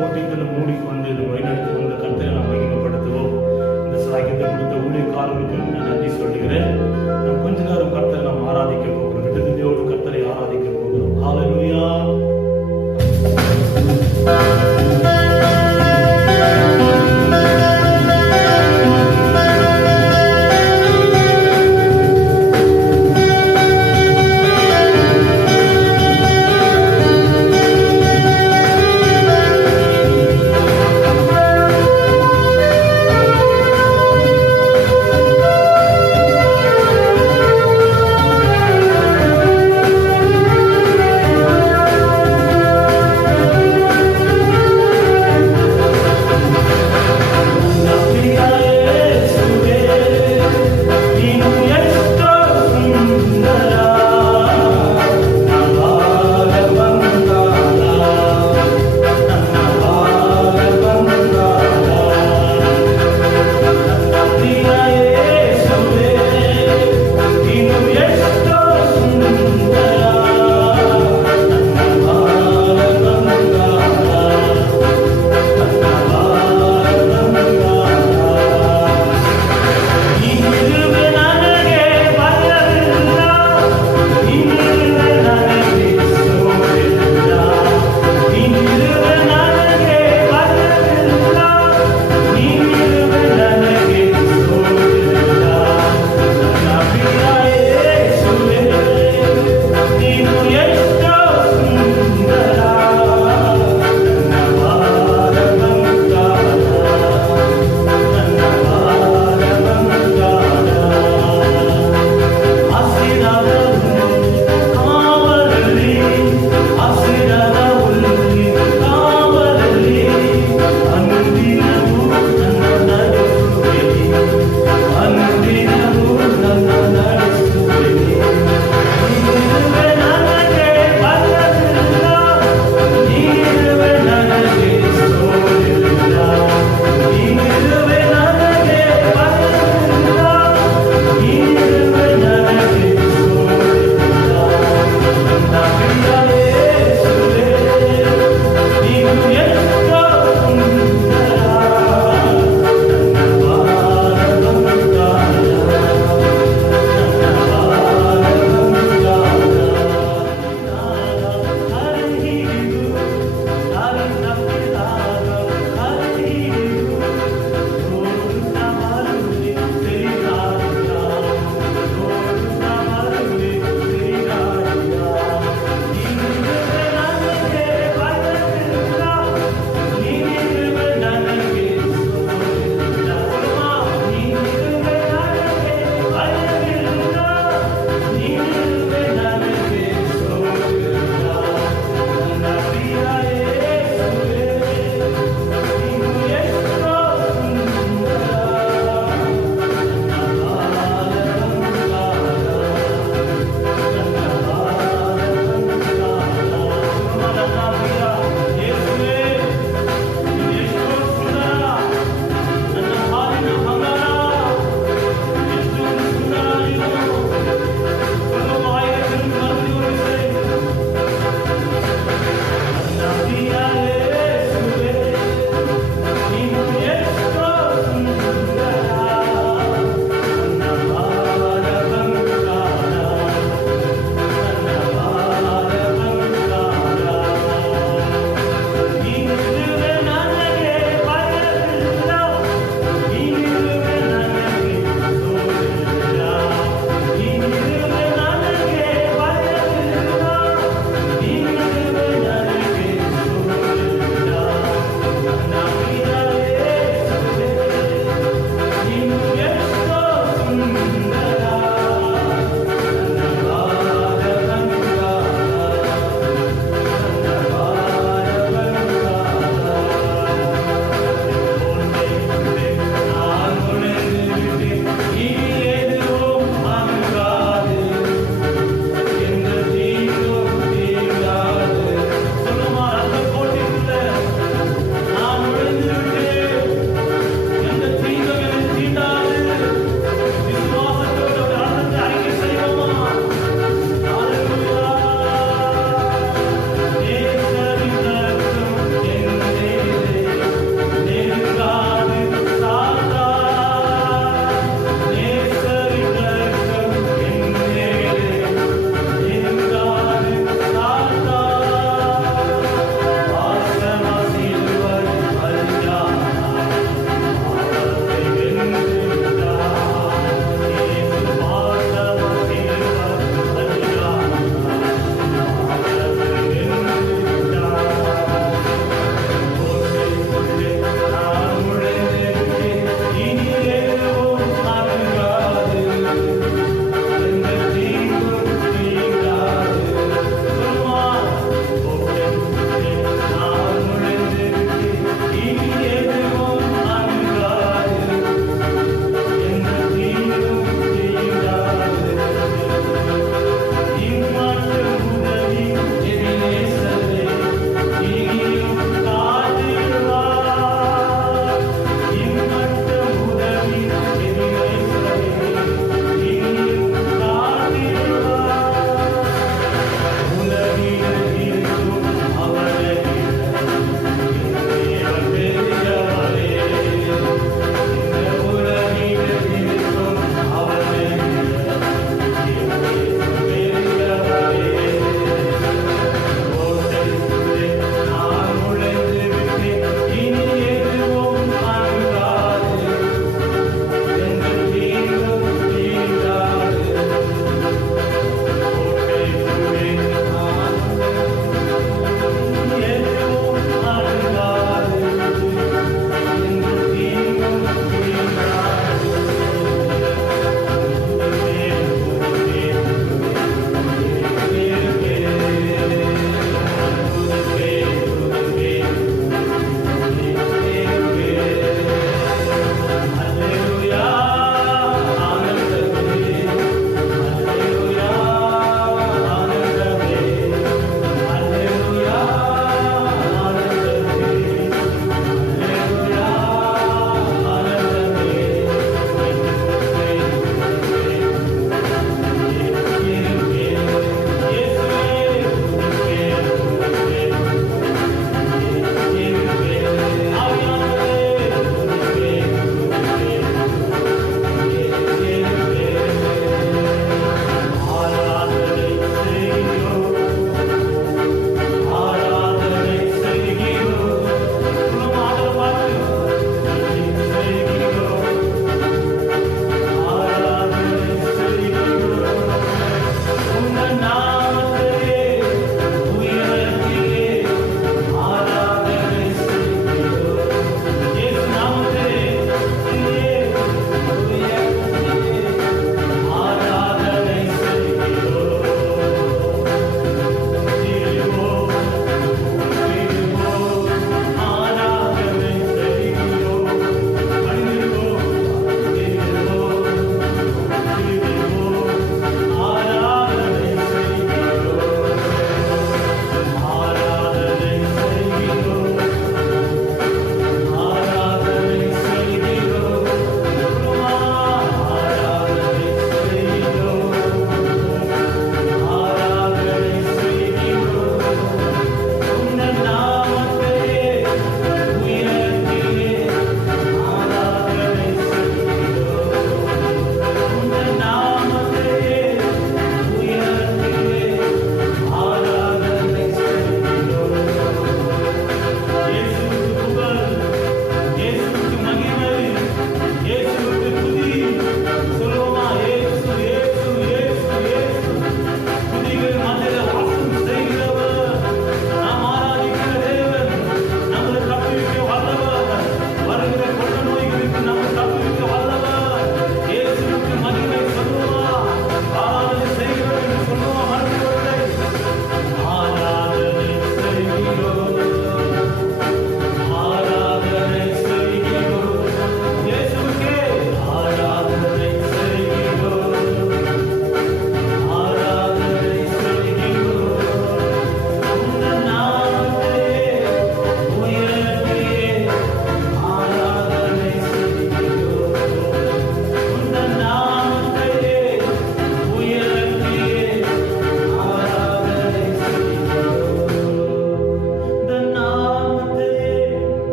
போட்டிகளை மூடிக்கொண்டு இது வழிநடத்தி வந்த கர்த்தரை நாம் மகிமைப்படுத்துவோம். இந்த சாக்கியத்தை கொடுத்த ஊழியக்காரர்களுக்கும் நான் நன்றி சொல்கிறேன். நாம் கொஞ்ச நேரம் கர்த்தரை நாம் ஆராதிக்க போகிறோம். விடுதலையோடு கர்த்தரை ஆராதிக்க போகிறோம். ஹல்லேலூயா.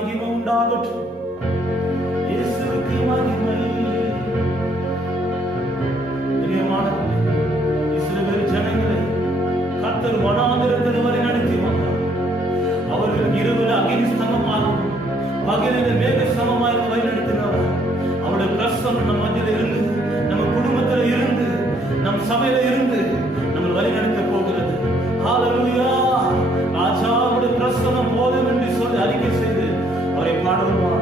மகிமை உண்டாகட்டும். இயேசுவுக்கு மகிமை. பிரியமானவர்களே, இஸ்ரவேல் ஜனங்களை கர்த்தர் வனாந்திரத்தில் வழி நடத்தி வந்தார். அவர்கள் இரவில் அக்கினி ஸ்தம்பமாகவும் பகலில் மேக ஸ்தம்பமாக வழி நடத்தினார். அவருடைய பிரசன்னம் நம் மத்தியில் இருந்து, நம்ம குடும்பத்தில் இருந்து, நம் சபையில இருந்து நம்ம வழி நடத்த போகிறது. ஹalleluya. ராஜாவுடைய பிரசன்னம் போதும் என்று சொல்லி அறிக்கை செய்து அவரை பாடுவோமா?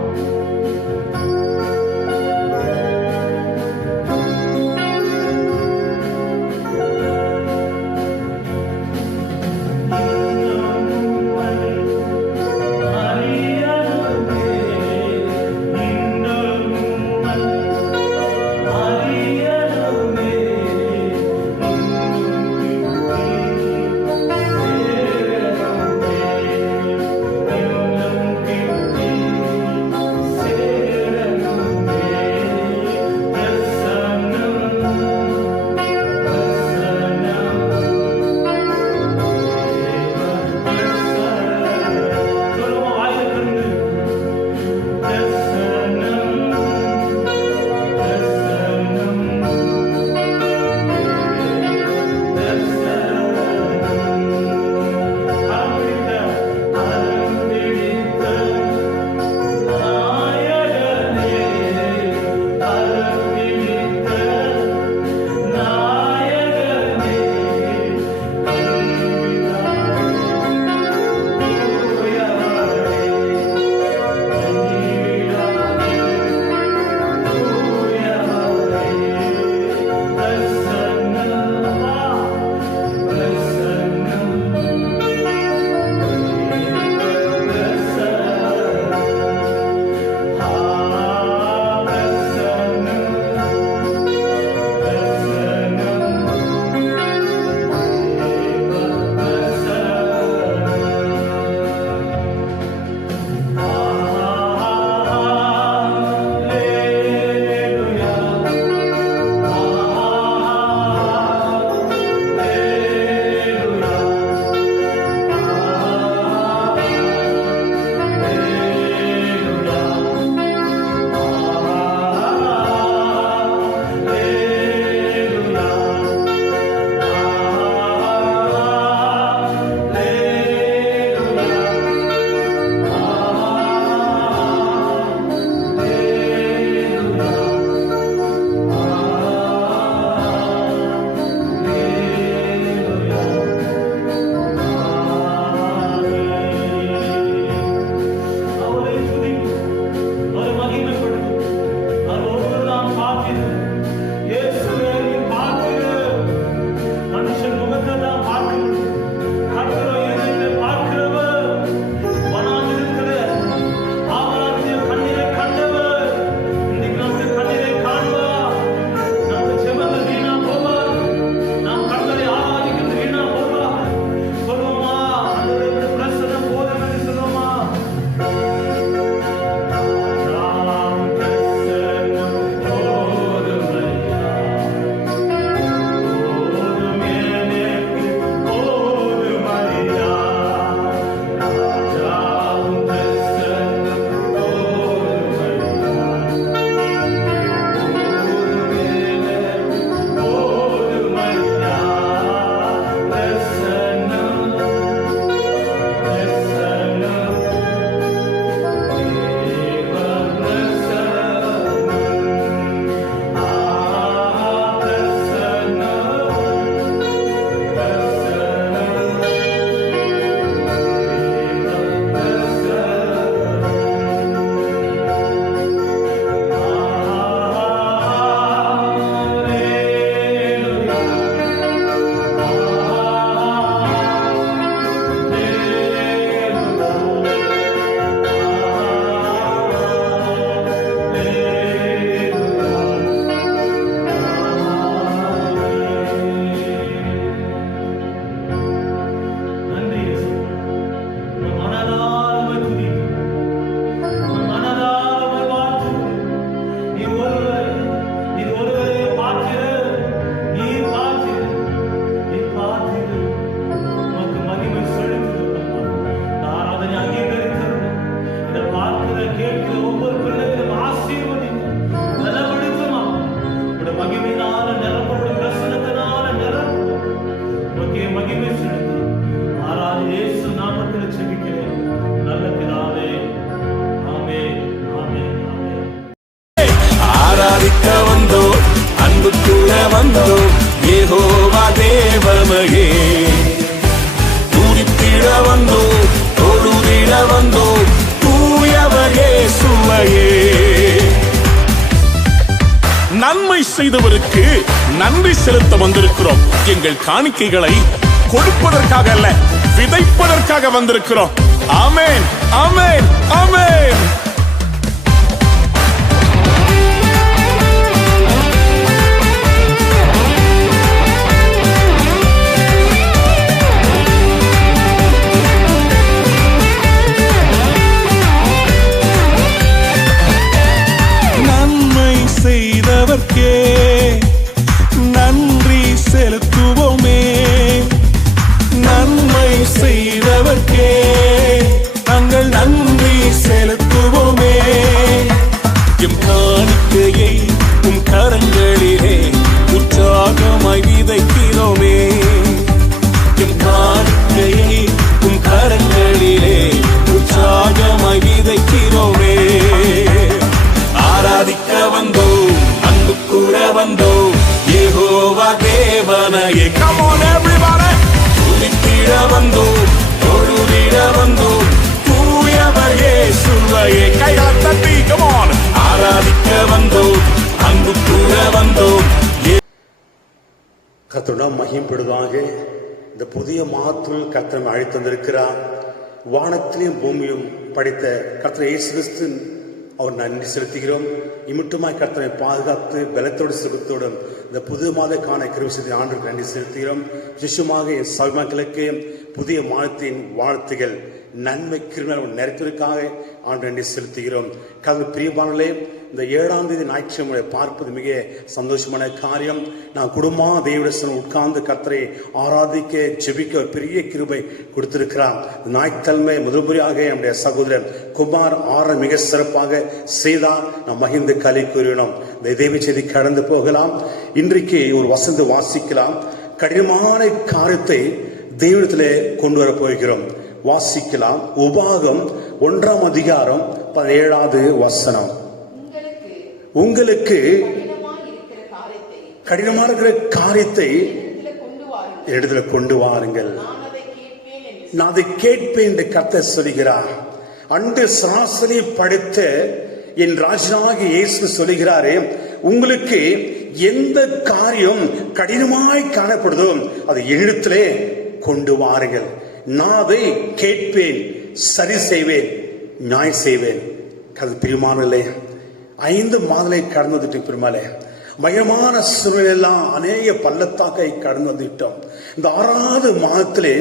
போதும் செய்தவருக்கு நன்றி செலுத்த வந்திருக்கிறோம். எங்கள் காணிக்கைகளை கொடுப்பதற்காக அல்ல, விதைப்பதற்காக வந்திருக்கிறோம். ஆமென், ஆமென், ஆமென். நன்மை செய்தவர்க்கே நன்றி செலுத்துவோமே. நன்மை செய்தவர்க்கே நாங்கள் நன்றி செலுத்துவோமே. எம் காணிக்கையை உம் கரங்களிலே உற்சாகமாய் விதைக்கிறோமே. எம் காணிக்கையை உம் கரங்களிலே உற்சாகமாய் விதைக்கிறோமே. ஆராதிக்க வந்தோம், அன்பு கூற வந்தோம், யெகோவா தேவனையே. Come on everybody. துதித்திட வந்தோம், தொழுதிட வந்தோம், தூயவர் இயேசுவையே. கைகளை தட்டி come on. ஆராதிக்க வந்தோம், அன்பு கூற வந்தோம். கர்த்தர் நாம் மகிமைப்படுவதாக. இந்த புதிய மாதத்தில் கர்த்தர் அழைத்து வந்திருக்கிறார். வானத்திலையும் பூமியும் படைத்த கர்த்தர் இயேசு கிறிஸ்து அவர் நன்றி செலுத்துகிறோம். இமிட்டுமாய் கர்த்தரை பாதுகாத்து பலத்தோடு சுகத்தோடும் இந்த புது மாத காண கிருபை ஆண்டுக்கு நன்றி செலுத்துகிறோம். விசேஷமாக என் சகோதரர்களுக்கு புதிய மாதத்தின் வாழ்த்துகள், நன்மை கிருபை நிறைத்திற்காக ஆண்டு நன்றி செலுத்துகிறோம். கர்த்தர் பிரியமானவர்களே, இந்த 7ஆம் தேதி ஞாயிற்றுக்கிழமை பார்ப்பது மிக சந்தோஷமான காரியம். நான் குடும்பமாக தேவனுடைய உட்கார்ந்து கர்த்தரை ஆராதிக்க ஜெபிக்க ஒரு பெரிய கிருபை கொடுத்திருக்கிறார். ஞாயிற்றுக்கிழமை முதல்முறையாக நம்முடைய சகோதரன் குமார் மிக சிறப்பாக செய்தார். நாம் மகிழ்ந்து களி கூறினோம். இந்த தேவி செய்தி கடந்து போகலாம். இன்றைக்கு ஒரு வசந்த வாசிக்கலாம். கடினமான காரியத்தை தெய்வத்திலே கொண்டு வர போகிறோம். வாசிக்கலாம். உபாகம் 1ஆம் அதிகாரம் 17வது வசனம். உங்களுக்கு கடினமாக இருக்கிற காரியத்தை இடத்துல கொண்டு வாருங்கள், நான் அதை கேட்பேன் என்று கர்த்தர் சொல்கிறார். அன்று சராசரி படைத்த என் ராஜனாகிய இயேசு சொல்கிறாரே, உங்களுக்கு எந்த காரியம் கடினமாய் காணப்படுதோ அதை எழுத்திலே கொண்டு வாருங்கள், நான் அதை கேட்பேன், சரி செய்வேன், நியாயம் செய்வேன். அது பிரியமானவில்லை. 5 மாதங்களை கடந்து வந்துட்டு பெருமாளே, மயமான சூழ்நிலையெல்லாம் அநேக பள்ளத்தாக்கை கடந்து வந்துவிட்டோம். இந்த 6வது மாதத்திலே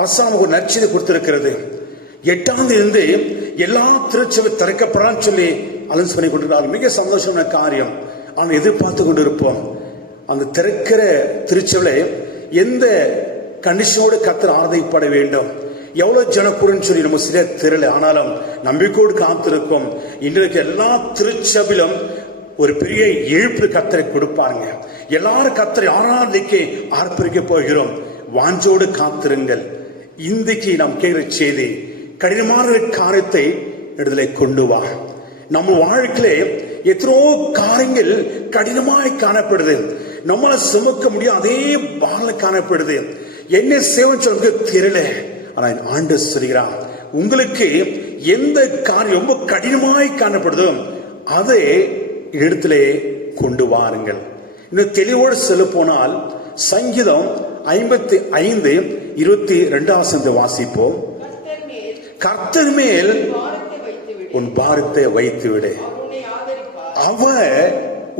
அரசாங்கம் ஒரு நற்செய்தி கொடுத்திருக்கிறது. 8ஆம் தேதி எல்லா திருச்சபை திறக்கப்படான்னு சொல்லி அலன்ஸ் பண்ணி கொண்டிருக்கிறார்கள். மிக சந்தோஷமான காரியம். ஆனால் எதிர்பார்த்து கொண்டிருப்போம் அந்த திறக்கிற திருச்சபை எந்த கண்டிஷனோடு கர்த்தர் ஆராதிக்கப்பட வேண்டும், எவ்வளவு ஜனக்கூடன்னு சொல்லி நம்ம சரியா தெரியல. ஆனாலும் நம்பிக்கையோடு காத்திருக்கும். இன்றைக்கு எல்லா திருச்சபையிலும் ஒரு பெரிய எழுப்பு கர்த்தரை கொடுப்பாருங்க. எல்லாரும் கர்த்தரை ஆராதிக்க ஆர்ப்பரிக்க போகிறோம். வாஞ்சோடு காத்திருங்கள். இன்றைக்கு நாம் கேட்கிற செய்தி, கடினமான காரியத்தை இடத்துல கொண்டு வா. நம்ம வாழ்க்கையிலே எத்தனோ காரியங்கள் கடினமாய் காணப்படுது. நம்மளை சுமக்க முடியும் அதே பால காணப்படுது. என்ன சேவை சொல்றது தெரியல. ஆனா ஆண்டவர் சொல்கிறார், உங்களுக்கு எந்த காரியம் ரொம்ப கடினமாய் காணப்படுதோ அதை இடத்திலே கொண்டு வாருங்கள். இன்னும் தெளிவோடு சொல்ல போனால் சங்கீதம் 55:22 வாசிப்போம். கர்த்தர் மேல் உன் பாரத்தை வைத்து விடு, அவர்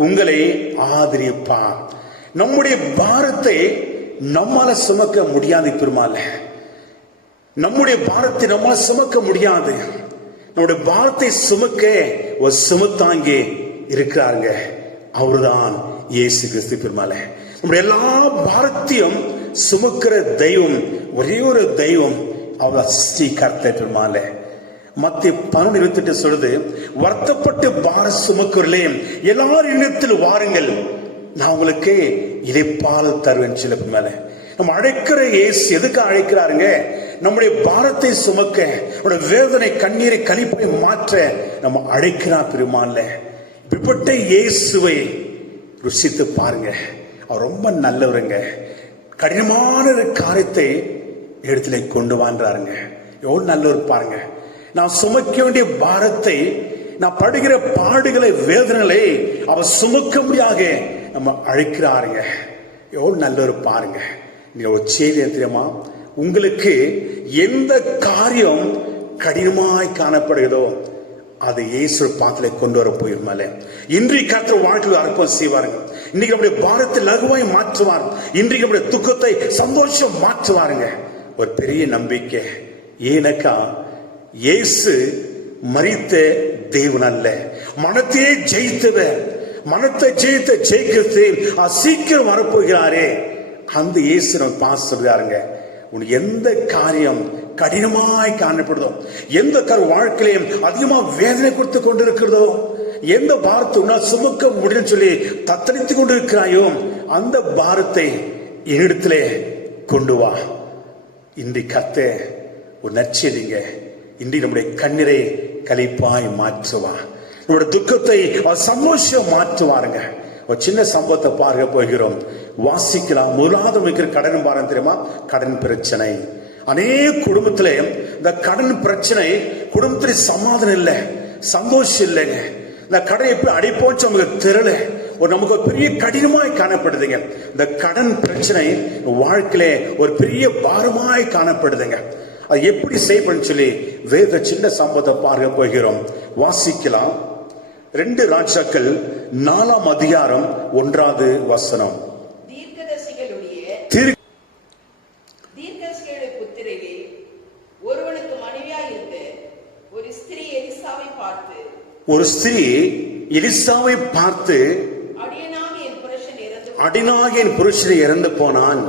உங்களை ஆதரிப்பார். நம்முடைய பாரத்தை நம்மால சுமக்க முடியாது பெருமாள். நம்முடைய பாரத்தை நம்மால சுமக்க முடியாது. நம்முடைய பாரத்தை சுமக்க ஒரு சுமத்தாங்கே இருக்கிறாங்க, அவர்தான் இயேசு கிறிஸ்து பெருமாள். நம்முடைய எல்லா பாரத்தையும் சுமக்கிற தெய்வம் ஒரே ஒரு தெய்வம், அவர் ஸ்ரீ கர்த்தர் பெருமாள். மத்திய 12:28 சொல்றது, வருத்தப்பட்டு பாரம் சுமக்கிறே எல்லாரும் இடத்தில் வாருங்கள், நான் உங்களுக்கு இளைப்பால் தருவேன். சில மேல நம்ம அழைக்கிற இயேசு எதுக்கு அழைக்கிறாருங்க? நம்முடைய பாரத்தை சுமக்க, நம்முடைய வேதனை கண்ணீரை கழிப்பை மாற்ற நம்ம அழைக்கிறார் பெருமாள்ல. இப்படிப்பட்ட இயேசுவை ருசித்து பாருங்க. அவர் ரொம்ப நல்லவருங்க. கடினமான காரியத்தை இடத்துல கொண்டு வான்றாருங்க. எவ்வளவு நல்லவர் பாருங்க. நான் சுமக்க வேண்டிய பாரத்தை, நான் படுகிற பாடுகளை வேதனைகளை அவர் சுமக்க முடியாக நம்ம அழைக்கிறாருங்க. எவ்வளவு நல்லவர் பாருங்க. நீங்க ஒரு செய்தி தெரியுமா, உங்களுக்கு எந்த காரியம் கடினமாய் காணப்படுகிறதோ அதை இயேசு பாத்திலே கொண்டு வர போயிருமாலே. இன்றைக்கு கர்த்தர் வாழ்க்கையில் அற்புதம் செய்வாருங்க. இன்னைக்கு நம்முடைய பாரத்தை லகுவாய் மாற்றுவார். இன்றைக்கு நம்முடைய துக்கத்தை சந்தோஷம் மாற்றுவாருங்க. ஒரு பெரிய நம்பிக்கை. ஏனக்கா இயேசு மரித்த தேவன் அல்ல, மனத்தையே ஜெயித்தவர். மனத்தை ஜெயிக்கிறது சீக்கிரம் வரப்போகிறாரே அந்த இயேசு நம்ம பார்த்து சொல்றாருங்க, உனக்கு எந்த காரியம் கடினமாய் காணப்படுதோ, எந்த வாழ்க்கையிலையும் அதிகமா வேதனை கொடுத்து கொண்டிருக்கிறதோ, எந்த பாரத்தை உன்னால் சுமக்க முடியும் சொல்லி தத்தளித்து கொண்டிருக்கிறாயோ அந்த பாரத்தை என்னிடத்திலே கொண்டு வா. இன்றி கத்த ஒரு நற்செய்திங்க. இன்றி நம்முடைய கண்ணீரை களிப்பாய் மாற்றுவா, நம்முடைய துக்கத்தை சந்தோஷம் மாற்றுவாருங்க. ஒரு சின்ன சம்பவத்தை பார்க்க போகிறோம், வாசிக்கலாம். முதலாவது வைக்கிற கடன் பாரம் தெரியுமா, கடன் பிரச்சனை. அநேக குடும்பத்திலே இந்த கடன் பிரச்சனை, குடும்பத்திலே சமாதானம் இல்லை, சந்தோஷம் இல்லைங்க. இந்த கடன் எப்படி அடைப்போச்சு நமக்கு தெரியல, நமக்கு ஒரு பெரிய கடினமாய் காணப்படுதுங்க. இந்த கடன் பிரச்சனை வாழ்க்கையிலே ஒரு பெரிய பாரமாய் காணப்படுதுங்க. அது எப்படி செய்யப்படும் சொல்லி வேத சின்ன சம்பவத்தை பார்க்க போகிறோம். வாசிக்கலாம். 2 ராஜாக்கள் 4ஆம் அதிகாரம் 1வது வசனம். தீர்க்கதரிசிகளுடைய புத்திரரில் ஒருவனுக்கு மனைவியாய் இருந்த ஒரு ஸ்திரீ எலிசாவை பார்த்து அடியனாகிய என் புருஷன் இறந்து போனான்,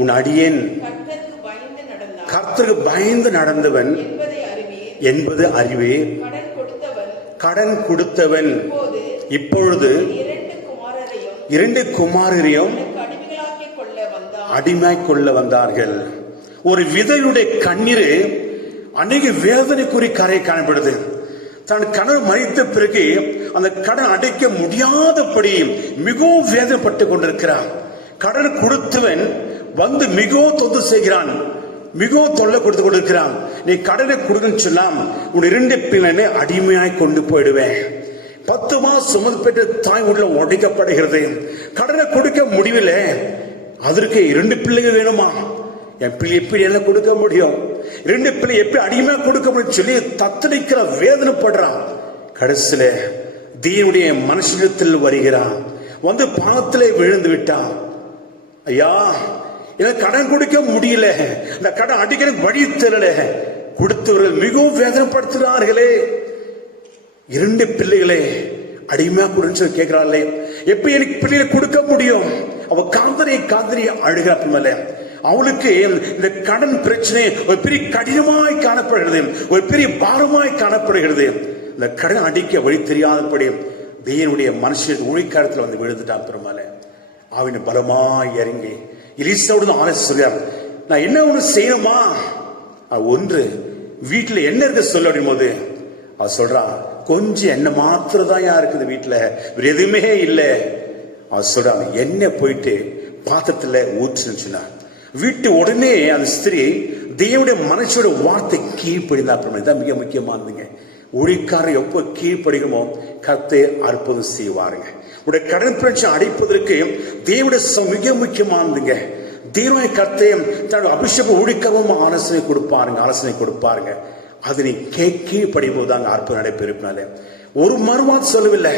உன் அடியேன் கர்த்தருக்கு பயந்து நடந்தவன் என்பது அறிவே. கடன் கொடுத்தவன் இப்பொழுது 2 குமாரரையும் அடிமை கொள்ள வந்தார்கள். ஒரு விதையுடைய கண்ணீர் அநேக வேதனைக்குரிய கரை காணப்படுது. தன் கணவன் மரித்த பிறகு அந்த கடன் அடைக்க முடியாதபடி மிகவும் வேதனைப்பட்டு கொண்டிருக்கிறான். கடன் கொடுத்தவன் வந்து மிகவும் தொந்து செய்கிறான், மிகவும் தொல்லை கொடுத்து கொண்டிருக்கிறான். நீ கடனை கொடுன்னு சொல்லாம் உன் 2 பிள்ளைகளை அடிமையாய் கொண்டு போயிடுவேன். 10 மாதம் சுமந்து பெற்ற தாய் உள்ள உடைக்கப்படுகிறது. கடனை கொடுக்க முடியல, அதற்கு 2 பிள்ளைகள் வேணுமா, என் பிள்ளை எப்படி என்ன கொடுக்க முடியும், 2 பிள்ளை எப்படி அடிமையா கொடுக்க முடியும் சொல்லி தத்தளிக்கிற வேதனைப்படுறான். கடைசியில தேவனுடைய மனுஷனிடத்தில் வருகிறான், வந்து பாவத்திலே விழுந்து விட்டான். ஐயா, எனக்கு கடன் கொடுக்க முடியல, இந்த கடன் அடிக்கிற வழி தெரியல, கொடுத்தவர்கள் மிகவும் வேதனைப்படுத்துகிறார்களே, 2 பிள்ளைகளே அடிமையா கொடுன்னு சொல்லி கேட்கிறாளே, எப்ப எனக்கு பிள்ளைகளை கொடுக்க முடியும்? அவ காதரி அழுகிறாள். அவளுக்கு இந்த கடன் பிரச்சனை ஒரு பெரிய கடினமாய் காணப்படுகிறது, ஒரு பெரிய பாரமாய் காணப்படுகிறது. இந்த கடன் அடிக்க வழி தெரியாதபடி தேவனுடைய மனுஷன் ஊழியக்காரத்தில் வந்து விழுந்துட்டான். பெருமாள் அவன் பலமாய் இறங்கி எலிசாவோடு ஆலோசனை, நான் என்ன ஒண்ணு செய்யணுமா, ஒன்று வீட்டுல என்ன இருக்க சொல்ல அப்படின் போது அவ சொல்றா, கொஞ்சம் என்ன மாத்திரதான் இருக்குது வீட்டுல, எதுவுமே இல்லை. அவ சொல்றாங்க, என்ன போயிட்டு பாத்திரத்துல ஊற்றுன்னு சொன்னா, வீட்டு உடனே அந்த ஸ்திரீ தேவனுடைய மனுஷோட வார்த்தை கீழ்ப்படிந்தா. மிக முக்கியமானதுங்க. ஊழியக்காரர் எப்போ கீழ்ப்படிக்குமோ கர்த்தர் அற்புதம் செய்வாருங்க. உடைய கடன் பிரச்சனை அடைப்பதற்கு தேவனுடைய மிக முக்கியமானதுங்க. தேவனுடைய கர்த்தர் தன்னுடைய அபிஷேக ஊழியக்காரரும் ஆலோசனை கொடுப்பாருங்க. அது நீ கீழ்ப்படியும் போது தாங்க அற்புதம் நடைபெறுனால ஒரு மறுவாது சொல்லவில்லை.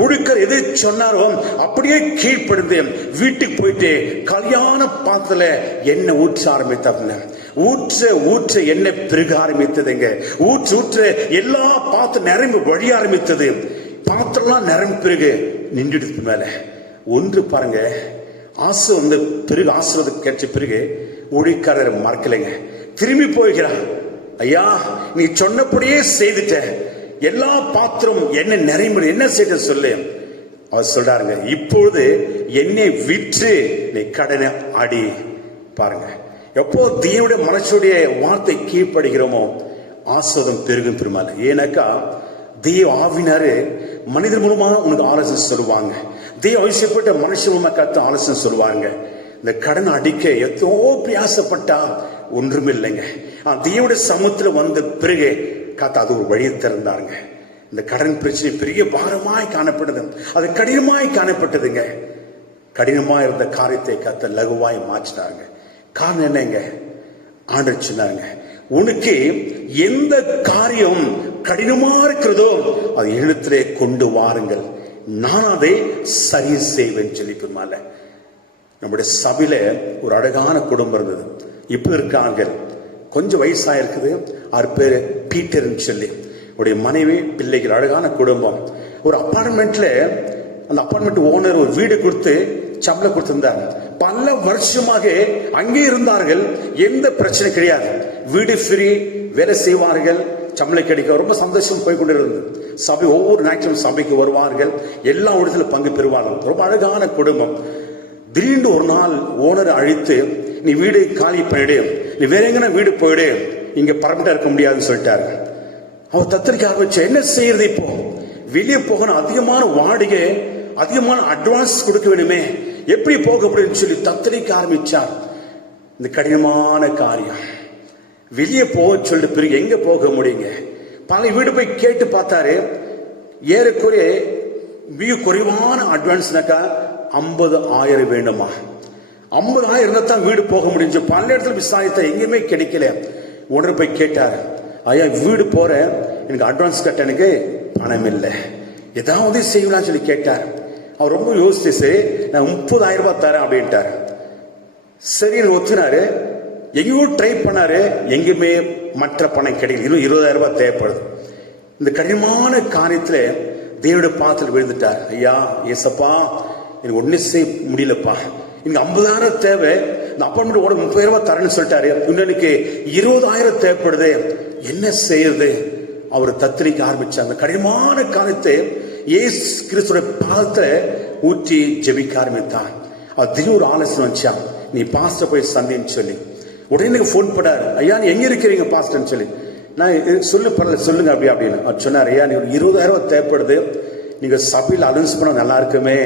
ஊழியர் எது சொன்னாரோ அப்படியே கீழ்ப்படிந்து வீட்டுக்கு போயிட்டு கல்யாண பாத்திரத்துல எண்ணெய் ஊற்ற ஆரம்பித்தாங்க. ஊற்ற எண்ணெய் பெருக ஆரம்பித்ததுங்க. ஊற்ற எல்லா பாத்திரம் நிரம்பி வழி ஆரம்பித்தது. பாத்திரம்லாம் நிரம்பி பிறகு நின்றுடுது மேல. ஒன்று பாருங்க, ஆசை வந்து பிறகு ஆசிர்வாதம் கிடைச்ச பிறகு ஊழியக்காரர் மறக்கலைங்க, திரும்பி போய்கிறான். ஐயா, நீ சொன்னபடியே செய்துட்ட, எல்லா பாத்திரம் என்ன நிறைய என்ன செய்த சொல்லு. அவர் சொல்றாருங்க, இப்பொழுது என்னை விற்று நீ கடனை அடி. பாருங்க, எப்போ தேவனுடைய மனசுடைய வார்த்தை கீழ்ப்படுகிறோமோ ஆசிர்வாதம் பெருகும் பெருமாள். ஏன்னாக்கா தேவ ஆவினாரு மனிதர் மூலமா உனக்கு ஆலோசனை சொல்லுவாங்க, தேவ அவசியப்பட்ட மனுஷன் மூலமா கத்து ஆலோசனை சொல்லுவாங்க. இந்த கடன் அடிக்க எத்தோ பிரயாசப்பட்டா ஒன்றும் இல்லைங்க. தேவனுடைய சமூகத்துல வந்த பிறகு காத்தா அது ஒரு வழியை திறந்தாருங்க. இந்த கடன் பிரச்சனை பெரிய பாரமாய் காணப்படுது, அது கடினமாய் காணப்பட்டதுங்க. கடினமா இருந்த காரியத்தை கர்த்தர் லகுவாய் மாற்றினாருங்க. காரணம் என்னங்க? ஆண்டவர் சொன்னாருங்க, உனக்கு எந்த காரியம் கடினமா இருக்கிறதோ அது எழுத்திலே கொண்டு வாருங்கள், நான் அதை சரி செய்வேன் சொல்லி. பெருமாள் நம்முடைய சபையில ஒரு அழகான குடும்பம் இருந்தது. இப்ப இருக்காங்க, கொஞ்சம் வயசாக இருக்குது. அவர் பேரு பீட்டர்னு சொல்லி, உடைய மனைவி பிள்ளைகள், அழகான குடும்பம். ஒரு அப்பார்ட்மெண்ட்ல அந்த அப்பார்ட்மெண்ட் ஓனர் ஒரு வீடு கொடுத்து சம்பளம் கொடுத்திருந்தார். பல வருஷமாக அங்கே இருந்தார்கள், எந்த பிரச்சனை கிடையாது, வீடு ஃப்ரீ, வேலை செய்வார்கள், சம்பளம் கிடைக்க ரொம்ப சந்தோஷம் போய் கொண்டிருந்தது. சபை ஒவ்வொரு ஞாயிற்றும் சபைக்கு வருவார்கள், எல்லா இடத்துல பங்கு பெறுவார்கள். ரொம்ப அழகான குடும்பம். திடீர்னு ஒரு நாள் ஓனர் அழைத்து, நீ வீடு காலி பண்ணிடு, நீ வேற எங்கன்னா வீடு போயிடு, இங்க பர்மனண்டா இருக்க முடியாதுன்னு சொல்லிட்டாரு. அவர் தத்தரிக்க ஆரம்பிச்ச, என்ன செய்யறது இப்போ? வெளியே போகணும், அதிகமான வாடகை, அதிகமான அட்வான்ஸ் கொடுக்க வேணுமே, எப்படி போக அப்படின்னு சொல்லி தத்தரிக்க ஆரம்பிச்சார். இந்த கடினமான காரியம் வெளியே போக சொல்லிட்டு பிறகு எங்க போக முடியுங்க? பல வீடு போய் கேட்டு பார்த்தாரு. ஏறக்குறைய மிக குறைவான அட்வான்ஸ்னாக்கா 50,000 வேண்டுமா? 50,000 இருந்தா தான் வீடு போக முடிஞ்சு. பல இடத்துல விசாரித்தா எங்கேயுமே கிடைக்கல. உடனே போய் கேட்டார், ஐயா வீடு போற, எனக்கு அட்வான்ஸ் கட்ட எனக்கு பணம் இல்லை, ஏதாவது செய்யலாம்னு சொல்லி கேட்டார். அவர் ரொம்ப யோசிச்சு, சரி நான் 30,000 ரூபாய் தரேன் அப்படின்ட்டார். சரின்னு ஒத்துனாரு. எங்கேயோ ட்ரை பண்ணாரு, எங்கேயுமே மற்ற பணம் கிடைக்கல. 20,000 ரூபாய் தேவைப்படுது. இந்த கடினமான காரியத்துல தேவனுடைய பாதத்தில் விழுந்துட்டார். ஐயா ஏசப்பா, எனக்கு ஒண்ணு செய்ய முடியலப்பா, எனக்கு 50,000 தேவை, இந்த அப்பார்ட்மெண்ட் ஓட 30,000 ரூபாய் தரேன்னு சொல்லிட்டாரு, இன்னைக்கு 20,000 தேவைப்படுது, என்ன செய்யறது? அவர் தத்தளிக்க ஆரம்பிச்சார். அந்த கடினமான காரியத்தை இயேசு கிறிஸ்துவோட பாதத்தை ஊற்றி ஜெபிக்க ஆரம்பித்தான். அது திடீர் ஒரு ஆலோசனை வச்சான், நீ பாஸ்டர் போய் சந்தின்னு சொல்லி. உடனே எனக்கு போன் பண்ணாரு, ஐயா நீ எங்க இருக்கிறீங்க பாஸ்டர்ன்னு சொல்லி. நான் சொல்லு பரல சொல்லுங்க அப்படி அப்படின்னு. அவர் சொன்னார், ஐயா நீ ஒரு 20,000 ரூபாய் தேவைப்படுது, நீங்க சபையில் அனௌன்ஸ் பண்ண நல்லா இருக்குமே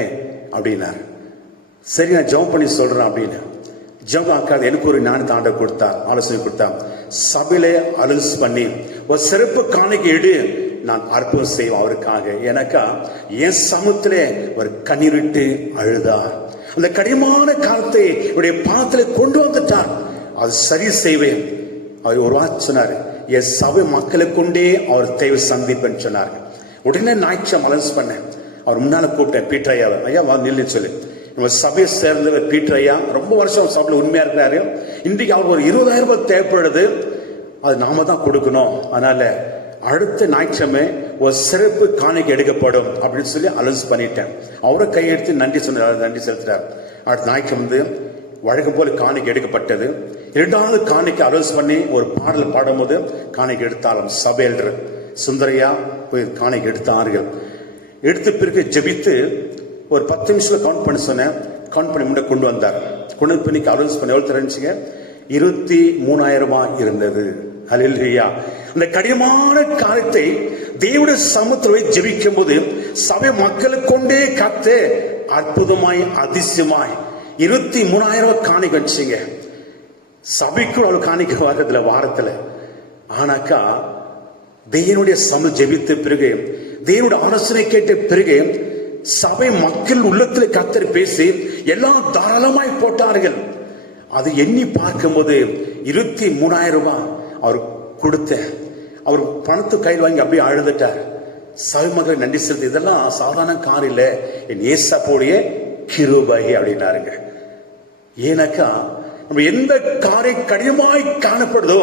அப்படின்னார். சரி நான் ஜெபம் பண்ணி சொல்றேன் அப்படின்னு. ஜெபம் ஆக்காது எனக்கு ஒரு ஞானத்தை ஆண்டவர் கொடுத்தா, ஆலோசனை கொடுத்தா. சபையிலே அனௌன்ஸ் பண்ணி ஒரு சிறப்பு காணிக்கை எடு, நான் அற்புதம் செய்வேன் அவருக்காக. எனக்கா என் சமூகத்திலே ஒரு கண்ணீரிட்டு அழுதார். அந்த கடினமான காலத்தை இவருடைய பாதத்திலே கொண்டு வந்துட்டார். அது சரி செய்வேன். அவர் ஒரு வார்த்தை சொன்னார், என் சபை மக்களை கொண்டே அவர் தேவை சந்திப்பேன்னு சொன்னார். உடனே ஞாயிற்று அனௌன்ஸ் பண்ணேன். அவர் முன்னால கூப்பிட்டேன், பீட்டர் ஐயா, ஐயா வா நில்லு சொல்லி. நம்ம சபையை சேர்ந்தவர் பீட்டர் ஐயா ரொம்ப வருஷம் சபையில் உண்மையா இருக்கிறாரு. இன்றைக்கு அவருக்கு ஒரு 20,000 ரூபாய் தேவைப்படுது, அது நாம தான் கொடுக்கணும், அதனால அடுத்த ஞாயிற்றுமே ஒரு சிறப்பு காணிக்கை எடுக்கப்படும் அப்படின்னு சொல்லி அனௌன்ஸ் பண்ணிட்டேன். அவரை கையெடுத்து நன்றி சொன்னார், நன்றி செலுத்தினார். அடுத்த ஞாயிற்று வழக்கம் போல காணிக்கை எடுக்கப்பட்டது. 2வது காணிக்கை அனௌன்ஸ் பண்ணி ஒரு பாடல் பாடும்போது காணிக்கை எடுத்தாலும் சபையில் சுந்தரையா போய் காணிக்கை எடுத்தார்கள். எடுத்து பிறகு ஜெபித்து ஒரு 10 நிமிஷத்துல கவுண்ட் பண்ணி சொன்னேன். கவுண்ட் பண்ணி முன்னே கொண்டு வந்தார். கொண்டு பண்ணி அனௌன்ஸ் பண்ணி எவ்வளவு தெரிஞ்சுங்க, 23,000 ரூபாய் இருந்தது. ஹல்லேலூயா. அந்த கடினமான காரியத்தை தேவனுடைய சமூகத்தில் ஜெபிக்கும் போது சபை மக்களை கொண்டே கத்து அற்புதமாய் அதிசயமாய் 23,000 ரூபாய் காணிக்கை வச்சுங்க. சபைக்குள் அவள் காணிக்கை வர்றதுல வாரத்துல. ஆனாக்கா தேவனுடைய சமூக ஜெபித்த பிறகு, தேவனுடைய ஆலோசனை கேட்ட பிறகு சபை மக்கள் உள்ளத்தில் கர்த்தர் பேசி எல்லாம் தாராளமாய் போட்டார்கள். அது எண்ணி பார்க்கும் போது 23,000 ரூபாய் அவர் கொடுத்த, அவர் பணத்தை கையில் வாங்கி அப்படியே அழுதுட்டார். சபை மக்களை நன்றி செலுத்தி, இதெல்லாம் சாதாரண காரியம் இல்ல, என் ஏசப்போடைய கிருபை அப்படின்னாருங்க. ஏன்னாக்கா நம்ம எந்த காரியம் கடினமாய் காணப்படுதோ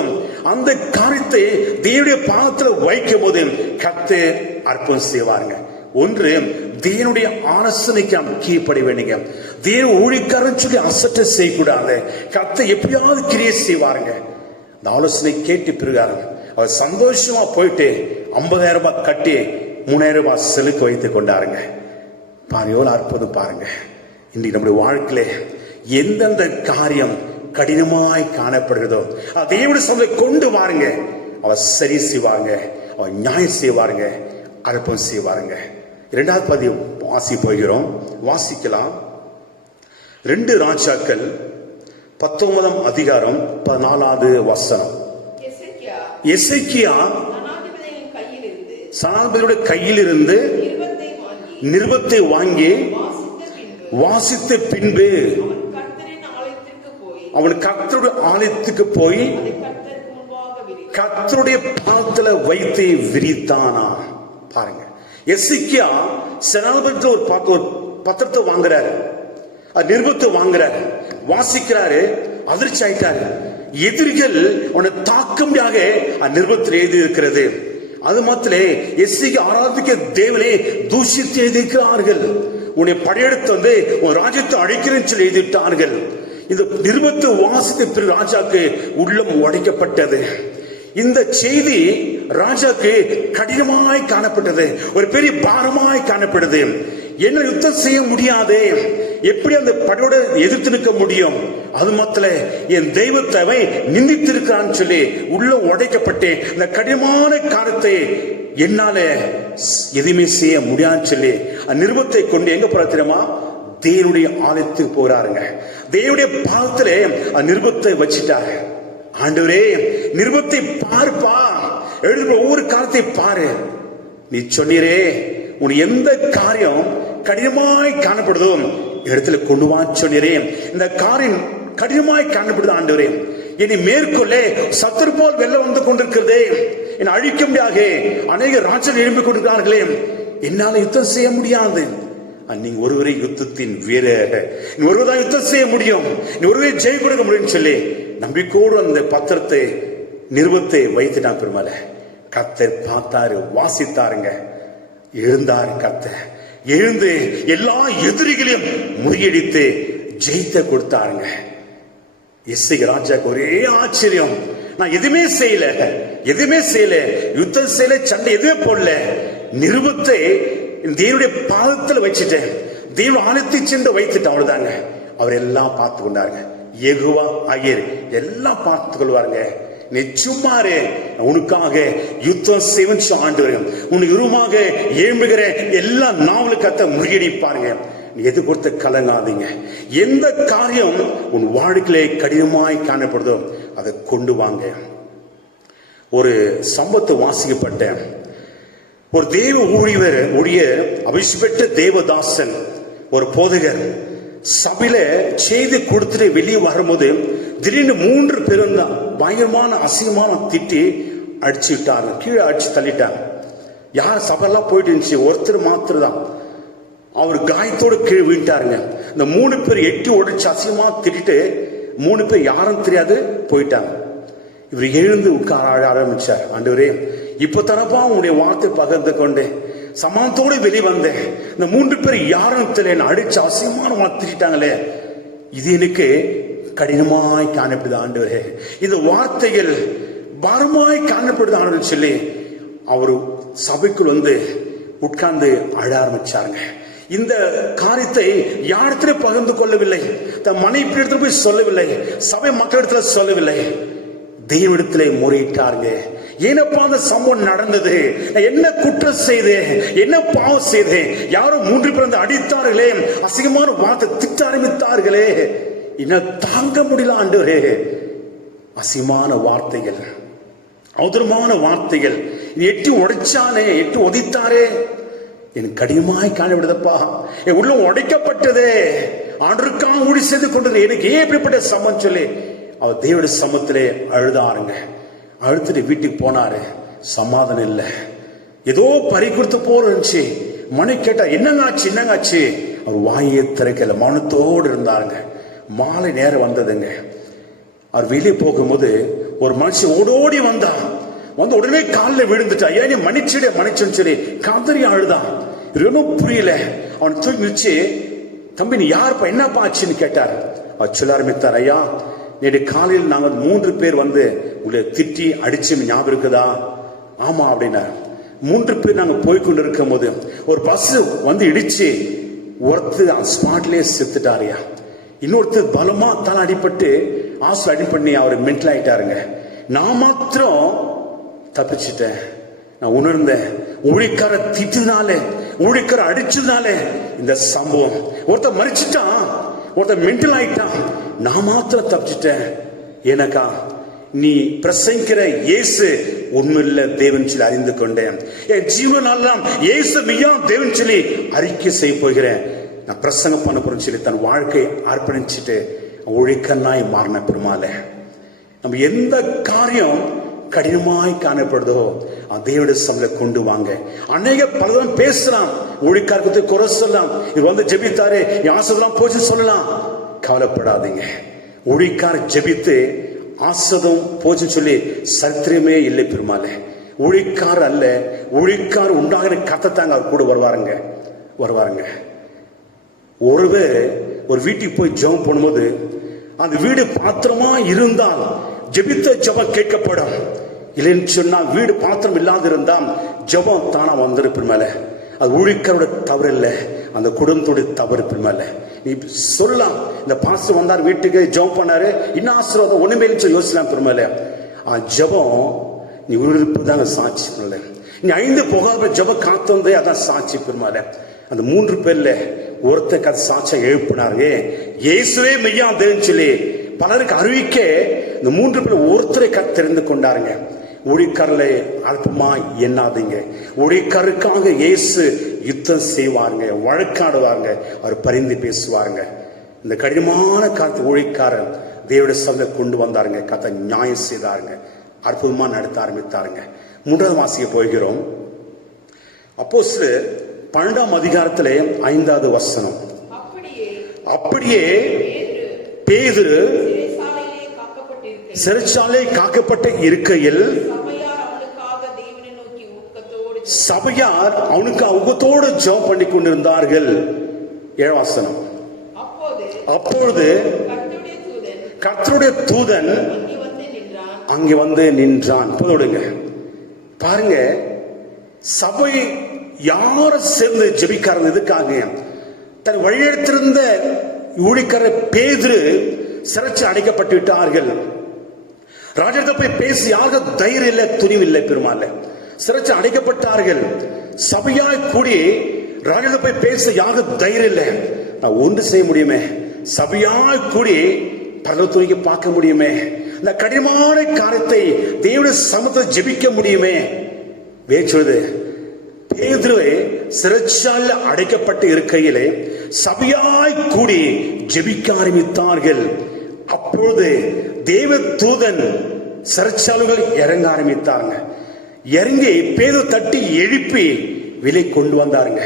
அந்த காரியத்தை தேவனுடைய பாதத்தில் வைக்கும் போது கர்த்தர் அற்புதம் செய்வாருங்க. ஒன்று, தேவனுடைய ஆலோசனைக்கு நாம் கீழ்ப்படி வேண்டிங்க. தேவ ஊழியக்காரன் சொல்லி அசட்டை செய்யக்கூடாது. கர்த்தர் எப்படியாவது கிரியை செய்வாருங்க. அந்த ஆலோசனை கேட்டு பிறகு அவர் சந்தோஷமா போயிட்டு 50,000 ரூபாய் கட்டி 3,000 ரூபாய் செலுக்கு வைத்துக் கொண்டாருங்க. பாருங்க எவ்வளவு அற்புதம் பாருங்க. இன்றைக்கு நம்முடைய வாழ்க்கையில எந்தெந்த காரியம் கடினமாய் காணப்படுகிறதோ தேவனுடைய சபையை கொண்டு வாருங்க. அவர் சரி செய்வாங்க, அவர் நியாயம் செய்வாருங்க, அற்புதம் செய்வாருங்க. 2வது பதிவு வாசி போகிறோம், வாசிக்கலாம். 2 ராஜாக்கள் 19ஆம் அதிகாரம் 14வது வசனம். எசேக்கியா சனாதிபதியுடைய கையில் இருந்து நிருபத்தை வாங்கி வாசித்த பின்பு அவன் கர்த்தருடைய ஆலயத்துக்கு போய் கர்த்தருடைய பாதத்துல வைத்து விரித்தானா. பாருங்க, எசேக்கியா சனாதிபதியில ஒரு பத்திரத்தை வாங்குறாரு, நிருபத்தை வாங்குறாரு, வாசிக்கிறாரு, அதிர்ச்சி ஆயிட்டாரு. எதிரிகள் அவனை தாக்கும்படியாக நிருபத்தில் எழுதி இருக்கிறது. அது மாத்திரே எசேக்கியா ஆராதிக்க தேவனே தூஷித்து எழுதியிருக்கிறார்கள். உன்னை படையெடுத்து வந்து உன் ராஜ்யத்தை அழிக்கிறேன்னு சொல்லி எழுதிட்டார்கள். இந்த நிருபத்தை வாசித்த பிறகு ராஜாக்கு உள்ளம் உடைக்கப்பட்டது. இந்த செய்தி ராஜாக்கு கடினமாய் காணப்பட்டது, ஒரு பெரிய பாரமாய் காணப்பட்டது. என்ன யுத்தம் செய்ய முடியாது, எப்படி அந்த படையோட எதிர்த்து நிற்க முடியும்? அது மாத்திர என் தெய்வத்தை நிந்தித்திருக்கிறான்னு சொல்லி உள்ள உடைக்கப்பட்டு இந்த கடினமான காரியத்தை என்னால எதுவுமே செய்ய முடியாதுன்னு சொல்லி நிருபத்தை கொண்டு எங்க போற தெரியுமா? தேவனுடைய ஆலயத்துக்கு போறாருங்க. தேவனுடைய பாதத்திலே நிருபத்தை வச்சிட்டாரு. ஆண்டவரே, நிருபத்தை பாருப்பா, எழுதுற ஒவ்வொரு காரியத்தை பாரு. நீ சொன்னீரே, உன் எந்த காரியம் கடினமாய் காணப்படுதோ இடத்துல கொண்டு வா சொன்னீரே. இந்த காரியம் கடினமாய் காணப்படுது ஆண்டவரே. என்னை மேற்கொள்ள சத்துரு போல் வெள்ளம் வந்து கொண்டிருக்கிறதே, என்னை அழிக்க முடியாது. அநேக ராஜர்கள் எழுப்பி கொண்டிருக்கிறார்களே, என்னால யுத்தம் செய்ய முடியாது. நீங்க ஒருவரை யுத்தத்தின் வீரர், நீ ஒருவர்தான் யுத்தம் செய்ய முடியும், நீ ஒருவரை ஜெய் கொடுக்க முடியும் சொல்லி நம்பிக்கையோடு அந்த பத்திரத்தை நிருபத்தை வைத்துட்டான். பெருமாள் கர்த்தர் பார்த்தாரு, வாசித்தாருங்க, எழுந்தாரு. கர்த்தர் எழுந்து எல்லா எதிரிகளையும் முறியடித்து ஜெயித்த கொடுத்தாருங்க. எசேக்கியா ராஜாக்கு ஒரே ஆச்சரியம், நான் எதுவுமே செய்யல, யுத்தம் செய்யல, சண்டை எதுவுமே போடல, நிருபத்தை தேவனுடைய பாதத்தில் வச்சுட்டேன், தேவ ஆலயத்தை சென்று வைத்துட்டு அவ்வளவுதாங்க. அவர் எல்லாம் பார்த்து கொண்டாருங்க. யெகோவா ஆயர் எல்லாம் பார்த்து கொள்வாருங்க. நிச்சயமாறு உனக்காக யுத்தம் செய்வன் ஆண்டவர் உனக்கு உருவமாக எழும்புகிற எல்லா நாவலுக்கு கத்த முறியடிப்பாருங்க. நீ எது கொடுத்த கலங்காதீங்க. எந்த காரியம் உன் வாழ்க்கையிலே கடினமாய் காணப்படுதோ அதை கொண்டு வாங்க. ஒரு சம்பவத்தை வாசிக்கப்பட்ட ஒரு தேவ ஊழியர் அபிஷேக தேவதாசன், ஒரு போதகர் சபையில செய்தி கொடுத்துட்டு வெளியே வரும்போது திடீர்னு 3 பேரும் பயங்கரமான அசிங்கமான திட்டி அடிச்சு விட்டாங்க, கீழே அடிச்சு தள்ளிட்டாங்க. யார் சபையெல்லாம் போயிட்டு இருந்துச்சு, ஒருத்தர் மாத்திரம் தான் அவர் காயத்தோடு கீழே வீழ்ட்டாருங்க. இந்த 3 பேர் எட்டி உடைச்சு அசிங்கமா திட்டிட்டு 3 பேர் யாரும் தெரியாது போயிட்டாங்க. இவர் எழுந்து உட்கார ஆரம்பிச்சார். ஆண்டவரே, இப்ப தானப்பா உங்களுடைய வார்த்தை பகிர்ந்து கொண்டு சமானத்தோடு வெளியே வந்தேன், இந்த 3 பேர் யாரும் தெரியல அடிச்சு அசிங்கமான வார்த்திட்டாங்களே, இது எனக்கு கடினமாய் காணப்படுது ஆண்டவரே, இந்த வார்த்தைகள் பாரமாய் காணப்படுது ஆண்டவர் சொல்லி அவரு சபைக்குள் வந்து உட்கார்ந்து அழ ஆரம்பிச்சாருங்க. இந்த காரியத்தை யாரிடத்துல பகிர்ந்து கொள்ளவில்லை, தன் மனைவி இடத்துல போய் சொல்லவில்லை, சபை மக்களிடத்துல சொல்லவில்லை, தெய்வத்திலே முறையிட்டாருங்க. ஏனப்பா அந்த சம்பவம் நடந்தது, என்ன குற்றம் செய்தேன், என்ன பாவம் செய்தேன், யாரும் 3 பேர் அடித்தார்களே, அசிங்கமான வார்த்தை திட்ட ஆரம்பித்தார்களே, என்ன தாங்க முடியல ஆண்டவரே. அசிங்கமான வார்த்தைகள், அவதூறமான வார்த்தைகள், எட்டி உடைச்சானே, எட்டி உதைத்தாரே, என் கடினமாய் காணவிடுதப்பா, என் உள்ள உடைக்கப்பட்டதே, ஆண்டருக்காக ஊழி செய்து கொண்டது, எனக்கு ஏன் இப்படிப்பட்ட சமம் சொல்லி அவர் தேவனுடைய சமத்திலே அழுதாருங்க. அழுத்துட்டு வீட்டுக்கு போனாரு. சமாதானம் இல்லை, ஏதோ பறி கொடுத்து போற இருந்துச்சு. மனை கேட்டா என்னங்காச்சு, அவர் வாயை திறக்கல, மௌனத்தோடு இருந்தாருங்க. மாலை நேரம் வந்ததுங்க. அவர் வெளியே போகும்போது ஒரு மனுஷன் ஓடோடி வந்தான். வந்து உடனே காலில் விழுந்துட்டா, ஏன் நீ மன்னிச்சுன்னு சொல்லி கதறி அழுதான். ரொம்ப புரியல. அவன் தூக்கி நிச்சு, தம்பி நீ யாருப்பா, என்னப்பா ஆச்சுன்னு கேட்டார். அவர் சொல்ல ஆரம்பித்தார், ஐயா நேற்று காலையில் நாங்கள் 3 பேர் வந்து உங்களை திட்டி அடிச்சு ஞாபகம் இருக்குதா? ஆமா அப்படின்னா. 3 பேர் நாங்கள் போய்கொண்டு இருக்கும் போது ஒரு பஸ் வந்து இடிச்சு ஒருத்தர் ஸ்பாட்லயே செத்துட்டாரியா, இன்னொருத்தர் பலமா தான் அடிபட்டு ஹாஸ்பிட்டல் அட்மிட் பண்ணி அவர் மென்டல் ஆயிட்டாருங்க. நான் மாத்திரம் தப்பிச்சிட்டேன். நான் உணர்ந்தேன், ஊழிக்கார திட்டதுனால, ஊழிக்கார அடிச்சதுனால இந்த சம்பவம். ஒருத்தர் மறிச்சிட்டான், ஒருத்தர் மென்டல் ஆயிட்டான், நான் மாத்திரம் தப்பிச்சிட்டேன். எனக்கா நீ பிரசங்கிக்கிற இயேசு உண்மையுள்ள தேவன் சொல்லி அறிந்து கொண்டேன். என் ஜீவனெல்லாம் இயேசு மெய்யா தேவன் சொல்லி அறிக்கை செய்ய போகிறேன். நான் பிரசங்கம் பண்ண போறேன்னு சொல்லி தன் வாழ்க்கை அர்ப்பணிச்சுட்டு ஒழிக்கனாய் மாறின பெருமாளே, நம்ம எந்த காரியம் கடினமாய் காணப்படுதோ தேவனுடைய சமூகத்துல கொண்டு வாங்க. அநேக பலரும் பேசலாம், ஒழிக்காரத்தை குறை சொல்லலாம், இது வந்து ஜெபித்தாரு ஆசீர்வாதம் போச்சு சொல்லலாம். கவலைப்படாதீங்க. ஒழிக்கார ஜெபித்து ஆசீர்வாதம் போச்சு சொல்லி சரித்திரமே இல்லை பெருமாளே. ஒழிக்கார் அல்ல, ஒழிக்கார் உண்டாகிற கத்தத்தாங்க அவர் கூட வருவாருங்க. ஒருவர் ஒரு வீட்டுக்கு போய் ஜெபம் பண்ணும்போது அந்த வீடு பாத்திரமா இருந்தால் ஜெபித்த ஜெபம் கேட்கப்படும். இல்லைன்னு சொன்னா வீடு பாத்திரம் இல்லாத இருந்தால் ஜெபம் தானா வந்திருப்பின் மேல. அது ஊழியக்காரோட தவறு இல்லை, அந்த குடும்பத்தோட தவறு மேல. நீ சொல்லலாம், இந்த பாஸ்டர் வந்தார் வீட்டுக்கு ஜெபம் பண்ணாரு இன்னும் ஆசீர்வாதம் ஒண்ணுமே யோசிக்கலாம் பெருமாளே. ஜெபம் நீ உருப்புதாங்க சாட்சி. நீ 5 போகாத ஜெபம் காத்து வந்தே அதான் சாட்சி பெருமாளே. அந்த 3 பேர்ல ஒருத்தர் கதை சாட்சியா எழுப்பினாரு, இயேசுவே மெய்யா தேவன் சொல்லி பலருக்கு அறிவிக்க இந்த 3 பேர் ஒருத்தரை தெரிந்து கொண்டாருங்க. ஊழியக்காரர்களை அல்பமா எண்ணாதீங்க. ஊழியக்காரருக்காக இயேசு யுத்தம் செய்வாருங்க, வழக்காடுவாருங்க, அவர் பரிந்து பேசுவாருங்க. இந்த கடினமான காலத்து ஊழியக்காரர் தேவனுடைய சபையில கொண்டு வந்தாருங்க, கதை நியாயம் செய்தாருங்க, அற்புதமா நடத்த ஆரம்பித்தாருங்க. 3ஆவது வாசிக்க போகிறோம். அப்போஸ்தலர் 12ஆம் அதிகாரத்திலே 5வது வசனம். அப்படியே பேதுரு சிறைச்சாலை காக்கப்பட்டு இருக்கையில் சபையார் அவனுக்கு ஊக்கத்தோடு ஜெபம் பண்ணி கொண்டிருந்தார்கள். 7ஆம் வசனம். அப்பொழுது கர்த்தருடைய தூதன் அங்கே வந்து நின்றான். போடுங்க பாருங்க, சபை யார சேர்ந்து ஜெபிக்காரங்க எதுக்காக? தன் வழியெடுத்திருந்த ஊழியக்கார பேதுரு சிறைச்சு அடைக்கப்பட்டு விட்டார்கள். ராஜாட்ட போய் பேசி யாருக்கு தைரியம் இல்லை, துணிவு இல்லை பெருமாள். சிறைச்சு அடைக்கப்பட்டார்கள். சபையாய் கூடி ராஜாட்ட போய் பேச யாருக்கு தைரியம் இல்லை. நான் ஒன்று செய்ய முடியுமே, சபையாய் கூடி பரலோகத்துக்கு பார்க்க முடியுமே, இந்த கடினமான காரியத்தை தேவனுடைய சமூகத்தில் ஜெபிக்க முடியுமே. வேற்றுவது பேதுருவை சிறைச்சாலை அடைக்கப்பட்டு இருக்கையிலே சபையாய் கூடி ஜெபிக்க ஆரம்பித்தார்கள். அப்பொழுது தேவ தூதன் சிறைச்சாலைகள் இறங்க ஆரம்பித்தாங்க. இறங்கி பேதுரு தட்டி எழுப்பி வெளியே கொண்டு வந்தாருங்க.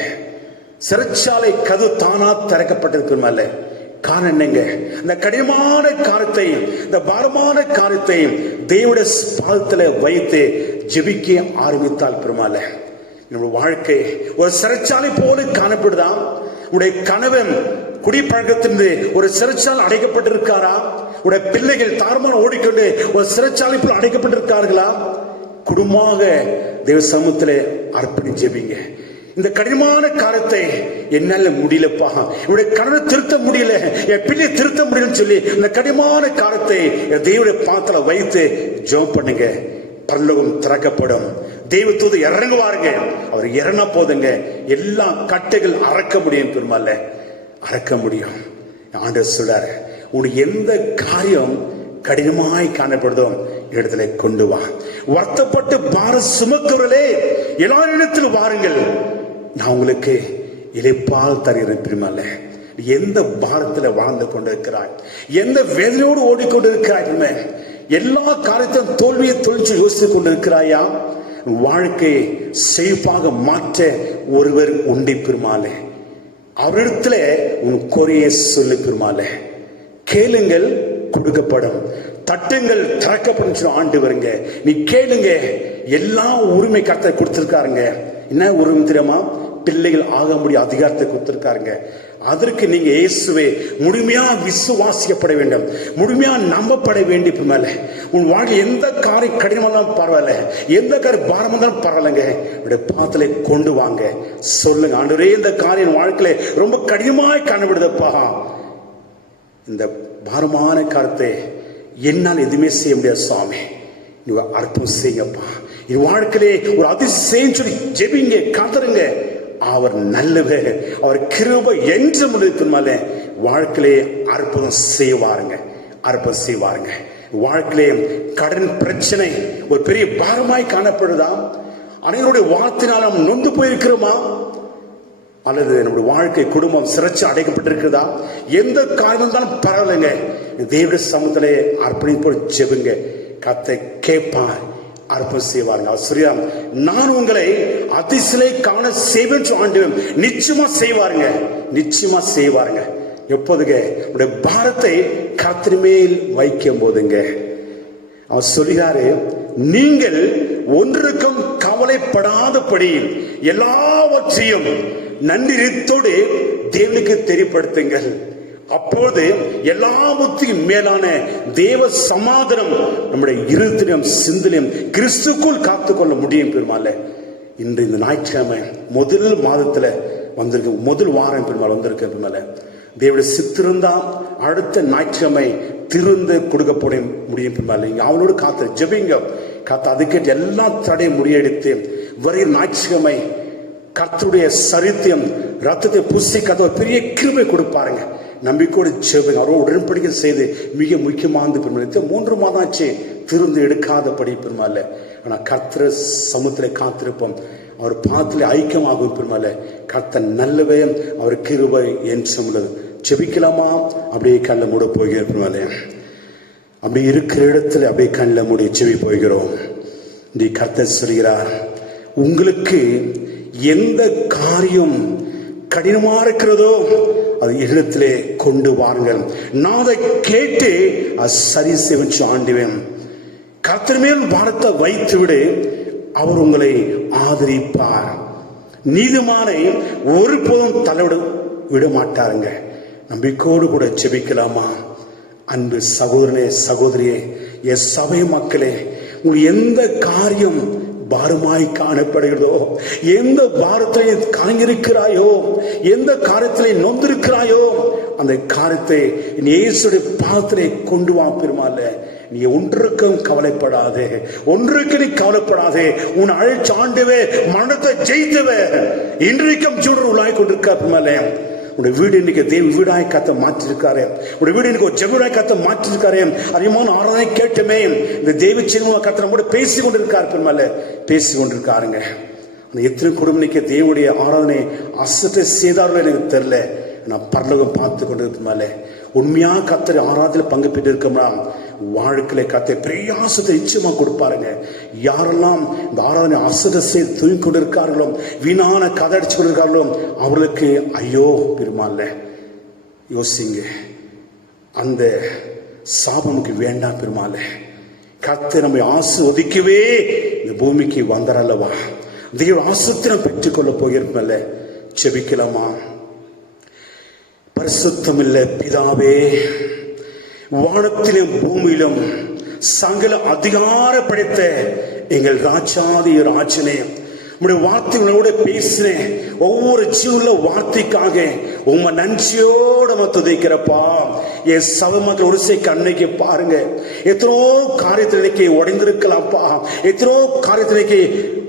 சிறைச்சாலை கதவு தானா திறக்கப்பட்டிருக்குமல்ல. காரணம் என்னங்க? இந்த கடினமான காரியத்தை, இந்த பாரமான காரியத்தை தேவனுடைய பாதத்துல வைத்து ஜெபிக்க ஆரம்பித்தால் பெருமாள். நம்முடைய வாழ்க்கை ஒரு சிறைச்சாலை போல காணப்படுதான். உடைய கணவன் குடிப்பழக்கத்திலிருந்து ஒரு சிறைச்சாலை அடைக்கப்பட்டிருக்காரா? உடைய பிள்ளைகள் தாரமான ஓடிக்கொண்டு ஒரு சிறைச்சாலை போல அடைக்கப்பட்டிருக்கார்களா? குடும்பமாக தேவ சமூகத்திலே அர்ப்பணி ஜெபிங்க. இந்த கடினமான காரியத்தை என்னால முடியலப்பா, என்னுடைய கணவனை திருத்த முடியல, என் பிள்ளை திருத்த முடியலன்னு சொல்லி இந்த கடினமான காரியத்தை தேவனுடைய பாதத்துல வைத்து ஜெபம் பண்ணுங்க. பரலோகம் திறக்கப்படும். தெய்வ தூது இறங்குவாருங்க. அவர் இறங்க போதுங்க எல்லா கட்டைகள் அறக்க முடியும் பெருமாள், அறக்க முடியும். ஆண்டவர் சொல்றாரு, உனக்கு எந்த காரியம் கடினமாய் காணப்படுதோ இடத்துல கொண்டு வா. வருத்தப்பட்டு பாரம் சுமக்கிறவர்களே எல்லாரிடத்தில் வாருங்கள், நான் உங்களுக்கு இளைப்பால் தருகிறேன் பெருமாள். எந்த பாரத்துல வாழ்ந்து கொண்டிருக்கிறாய், எந்த வேதனையோடு ஓடிக்கொண்டிருக்கிறாய், எல்லா காரியத்தையும் தோல்வியை தொழிற்சி யோசித்துக் கொண்டிருக்கிறாயா? வாழ்க்கையை செழிப்பாக மாற்ற ஒருவர் உண்டை பெருமாளே. அவரிடத்துல உன் குறையை சொல்லு பெருமாளே. கேளுங்கள் கொடுக்கப்படும், தட்டுங்கள் திறக்கப்படும் ஆண்டு வருங்க. நீ கேளுங்க, எல்லா உரிமை கர்த்தர் கொடுத்திருக்காருங்க. என்ன உரிமை தெரியுமா? பிள்ளைகள் ஆக முடிய அதிகாரத்தை கொடுத்திருக்காருங்க. அதற்கு நீங்க இயேசுவை முழுமையா விசுவாசிக்கப்பட வேண்டும், முழுமையா நம்பப்பட வேண்டிய மேல உன் வாழ்க்கை எந்த காரியம் கடினமானாலும் பரவாயில்ல, எந்த காரியம் பாரமா இருந்தாலும் பரவாயில்லைங்க, பாத்திர கொண்டு வாங்க. சொல்லுங்க, ஆண்டவரே இந்த காரியம் வாழ்க்கையில ரொம்ப கடினமாய் காணப்படுதப்பா, இந்த பாரமான காரியத்தை என்னால் எதுவுமே செய்ய முடியாது சுவாமி, நீ அர்த்தம் செய்யுங்கப்பா. இது வாழ்க்கையிலே ஒரு அதிசயம் சொல்லி ஜெபிங்க, கதருங்க. அவர் நல்லவர், அவர் கிருபை என்று முடிக்கும் வாழ்க்கையிலே அற்புதம் செய்வாருங்க, அற்புதம் செய்வாருங்க. வாழ்க்கையிலே கடன் பிரச்சனை ஒரு பெரிய பாரமாய் காணப்படுதா? அனைவருடைய வார்த்தையினால் நாம் நொந்து போயிருக்கிறோமா? அல்லது நம்முடைய வாழ்க்கை குடும்பம் சிறைச்சு அடைக்கப்பட்டிருக்கிறதா? எந்த காரணம் தான் பரவாயில்லைங்க, தேவனுடைய சமூகத்திலே அர்ப்பணிப்போடு ஜெபுங்க, கர்த்தர் கேட்பார், அர்ப்பணம் செய்வாங்க. அவர் சொல்றார், நான் உங்களை அதிசலை காண செய்வேன் ஆண்டவன். நிச்சயமா செய்வாருங்க, நிச்சயமா செய்வாருங்க. எப்போதுங்க உடைய பாரத்தை கர்த்தர் மேல் வைக்கும் போதுங்க. அவர் சொல்கிறாரு, நீங்கள் ஒன்றுக்கும் கவலைப்படாதபடி எல்லாவற்றையும் நன்றியோடு தேவனுக்கு தெரியப்படுத்துங்கள். அப்போது எல்லாவற்றையும் மேலான தேவ சமாதானம் நம்முடைய இருதயம் சிந்தனையும் கிறிஸ்துக்குள் காத்துக்கொள்ள முடியும் பெருமாள். இன்று இந்த ஞாயிற்றுக்கிழமை முதல் மாதத்துல வந்திருக்கு, முதல் வாரம் பெருமாள் வந்திருக்க பெருமாள். தேவனுடைய சித்திருந்தா அடுத்த ஞாயிற்றுக்கிழமை திருந்து கொடுக்கப்பட முடியும் பெருமாள். அவனோடு காத்து ஜெபிங்க, காத்து அதுக்கு எல்லா தடையும் முறியடித்து வரை ஞாயிற்றுக்கிழமை கர்த்தருடைய சரித்தியம் ரத்தத்தை புசி கதை பெரிய கிருபை கொடுப்பாருங்க. நம்பிக்கையோடு ஜெபங்க, அவரோட உடன்படிக்கை செய்து மிக முக்கியமானது பெருமாள். 3 மாதம் ஆச்சு திருந்து எடுக்காதபடி பெருமாள். ஆனா கர்த்தர் சமூகத்திலே காத்திருப்போம், அவர் பாத்திலே ஐக்கியமாகும் பெருமாள். கர்த்தர் நல்லவே, அவர் கிருபை என் சொல்லுது. ஜெபிக்கலாமா? அப்படியே கண்ண மூட போகிறோம் பெருமாள். அப்படி இருக்கிற இடத்துல அப்படியே கண்ணில் மூடி ஜெபி போகிறோம். நீ கர்த்தர் சொல்கிறார், உங்களுக்கு எந்த காரியம் கடினமா இருக்கிறதோ அது இடத்திலே கொண்டு வாருங்கள், நான் அதை கேட்டு அது சரி செய்வச்சு ஆண்டுவேன். கர்த்தர் மேல் பாரத்தை வைத்து விடு, அவர் உங்களை ஆதரிப்பார். நீதிமானை ஒருபோதும் தலைவிட விட மாட்டாருங்க. நம்பிக்கையோடு கூட ஜெபிக்கலாமா? அன்பு சகோதரனே சகோதரியே, என் சபை மக்களே, உங்களுக்கு எந்த காரியம் பாரமாய் காணப்படுகிறதோ, எந்த பாரத்திலே காய்ந்திருக்கிறாயோ, எந்த காரியத்திலே நொந்திருக்கிறாயோ, அந்த காரியத்தை இயேசுடைய பாதத்திலே கொண்டு வா பெருமாள். நீ ஒன்றுக்கும் கவலைப்படாதே, ஒன்றுக்கு நீ கவலைப்படாதே. உன் அழைச்சாண்டுவே மரணத்தை ஜெயித்தவே இன்றைக்கும் சூழல் உள்ளாய் கொண்டிருக்கா பெருமாள். உடைய வீடு இன்னைக்கு தேவ வீடாய் கத்த மாற்றிருக்காரு. உடைய வீடு இன்னைக்கு ஒரு ஜெபராய் கத்த மாற்றிருக்காரு. அதிகமான ஆராதனை கேட்டுமே இந்த தெய்வ சின்ன கத்த நம்மோட பேசி கொண்டிருக்காரு பெருமாள், பேசி கொண்டிருக்காருங்க. எத்தனை குடும்பம் இன்னைக்கு தேவனுடைய ஆராதனை அசத்தை செய்தார்கள் எனக்கு தெரியல. நான் பரலோகம் பார்த்து கொண்டிருப்பேன். உண்மையா கத்தர் ஆராதனை பங்கு பெற்று இருக்கோம்னா வாழ்க்கையில கத்த பிரயாசத்தை நிச்சயமா கொடுப்பாருங்க. யாரெல்லாம் இந்த ஆராதனை அசத்தை செய்து தூங்கி கொண்டிருக்கார்களோ, வீணான கதை அடிச்சு கொண்டிருக்கார்களோ, அவர்களுக்கு ஐயோ பெருமாள். யோசிங்க, அந்த சாபமுக்கு வேண்டாம் பெருமாள். கர்த்தர் நம்மை ஆசீர்வதிக்கவே இந்த பூமிக்கு வந்தாரல்லவா, தேவ ஆசீர்வாதத்தை பெற்றுக்கொள்ள போகிறோம்ல. ஜெபிக்கலாமா? பரிசுத்தமில்ல பிதாவே, வானத்திலும் பூமியிலும் சகல அதிகார படைத்த எங்கள் ராஜாதி ராஜனே, உங்களுடைய வார்த்தைகளோட பேசினேன். ஒவ்வொரு ஜீவனுள்ள வார்த்தைக்காக உங்க நன்றியோட துதிக்கிறப்பா. என் சபை மக்கள் ஒரு சை கண்ணைக்கு பாருங்க, எத்தனோ காரியத்தினைக்கு உடைந்திருக்கலாம்ப்பா, எத்தனோ காரியத்தினைக்கு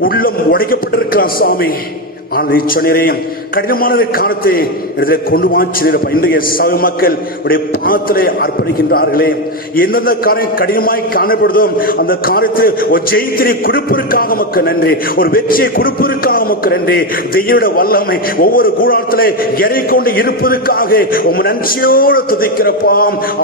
உள்ளம் உடைக்கப்பட்டிருக்கலாம் சாமி. ஆனால் சொன்னேன் கடினமான காலத்தை கொண்டு வாச்சிருப்பா. இன்றைய சபை மக்கள் உடைய பாத்திரை அர்ப்பணிக்கின்றார்களே, எந்தெந்த காரியம் கடினமாய் காணப்படுதோ அந்த காரியத்தை ஒரு ஜெயித்திரை கொடுப்பிற்காக மக்கள் நன்றி, ஒரு வெற்றியை கொடுப்பிற்காக மக்கள் நன்றி. தெய்வ வல்லமை ஒவ்வொரு கூடாரத்திலே இறைக்கொண்டு இருப்பதற்காக உங்க நன்றியோடு துதிக்கிறப்பா.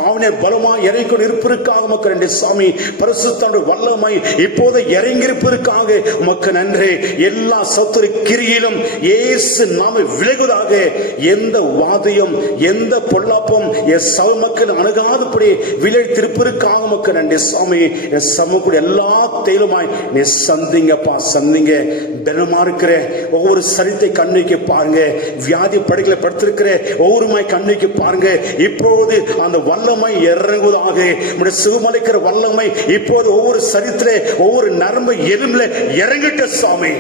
அவனை பலமா இறைக்கொண்டு இருப்பதற்காக மக்கள் நன்றி சாமி. பரிசுத்த வல்லமை இப்போது இறங்கியிருப்பதற்காக உமக்கு நன்றி. எல்லா சத்துரு கிரியிலும் இயேசு நாம விலகுவதாக. எந்த வாதையும் எந்த பொல்லாப்பும் என் சபை மக்கள் அணுகாதபடி விளைத்திருப்பதற்காக மக்கள் நன்றி சாமி. என் சமூக எல்லா தேலுமாய் நீ சந்திங்கப்பா, சந்திங்க. பலமா இருக்கிற ஒவ்வொரு சரித்தை கண்ணுக்கு பாருங்க, வியாதி படுகளை படுத்திருக்கிற ஒவ்வொருமாய் கண்ணுக்கு பாருங்க. இப்போது அந்த வல்லமை இறங்குவதாக. சுகமளிக்கிற வல்லமை இப்போது ஒவ்வொரு சரித்திலே ஒவ்வொரு நரம்பு எலும்புல இறங்கிட்ட சாமி.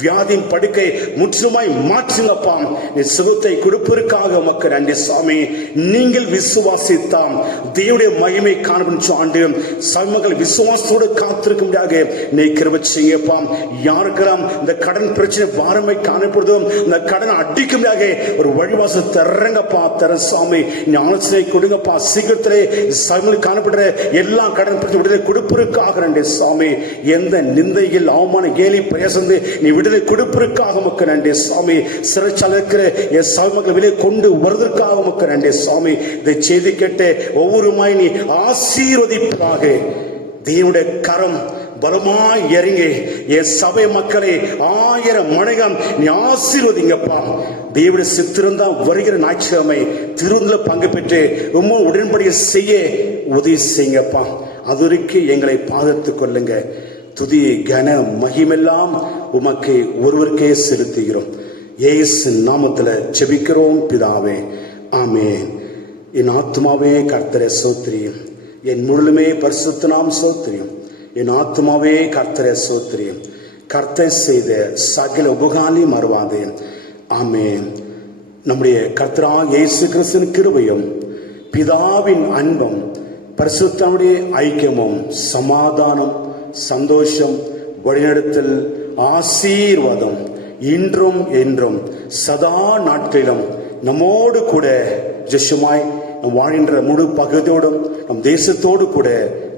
வியாதியின் படுக்கை முற்றுமாய் மாற்றுங்கப்பா. நீ சுகத்தை கொடுப்பதற்காக உமக்கு நன்றி சுவாமி. நீங்கள் விசுவாசித்தாம் தேவனுடைய மகிமை காணப்படும் ஆண்டு சமூகங்கள் விசுவாசத்தோடு காத்திருக்க முடியாது. நீ கிருபை செய்யப்பா. யாருக்கெல்லாம் இந்த கடன் பிரச்சனை பாரமை காணப்படுதும் இந்த கடனை அடிக்க முடியாது ஒரு வழிவாசல் தர்றங்கப்பா. தர சுவாமி நீ ஆலோசனை கொடுங்கப்பா. சீக்கிரத்திலே சமூகங்கள் காணப்படுற எல்லா கடன் பிரச்சனை விடுதலை கொடுப்பதற்காக நன்றி சுவாமி. எந்த நிந்தையில் அவமான கேலி பிரயாசந்து நீ விடுதலை கொடுப்பதற்காக உமக்கு நன்றி சுவாமி. சிறைச்சாலை இருக்கிற என் சமூகங்களை வெளியே கொண்டு வருவதற்காக உமக்கு நன்றி சுவாமி. இதை செய்தி கேட்டு ஒவ்வொருமாய் நீ ஆசீர்வதிப்பதாக. தேவனுடைய கரம் பலமாய் இறங்கி என் சபை மக்களை 1000 மடங்கம் நீ ஆசீர்வதிங்கப்பா. தேவனுடைய சித்திரம்தான் வருகிற ஞாயிற்றுக்கிழமை திருவிருந்துல பங்கு பெற்று ரொம்ப உடன்படிக்கை செய்ய உதவி செய்யுங்கப்பா. அதுவரைக்கு எங்களை பாதுகாத்துக் கொள்ளுங்க. துதி கன மகிமெல்லாம் உமக்கு ஒருவருக்கே செலுத்துகிறோம். இயேசு நாமத்துல ஜெபிக்கிறோம் பிதாவே, ஆமென். என் ஆத்துமாவே கர்த்தரை ஸ்தோத்திரியும், என் முழுமே பரிசுத்த நாமம் ஸ்தோத்திரியும். என் ஆத்துமாவே கர்த்தரை ஸ்தோத்திரியும், கர்த்தர் செய்த சகல உபகாரங்களையும் மறவாதே. ஆமென். நம்முடைய கர்த்தராகிய இயேசு கிறிஸ்துவின் கிருபையும் பிதாவின் அன்பும் பரிசுத்தனுடைய ஐக்கியமும் சமாதானம் சந்தோஷம் வழிநடத்தல் ஆசீர்வாதம் இன்றும் என்றும் சதா நாட்களிலும் நம்மோடு கூட ஜெஷமாய் நம் வாழ்கின்ற முழு பகுதியோடும் நம் தேசத்தோடு கூட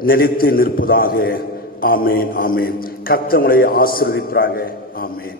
நிலைத்து நிற்பதாக. ஆமேன், ஆமேன். கர்த்தர் உங்களை ஆசீர்வதிப்பாராக. ஆமேன்.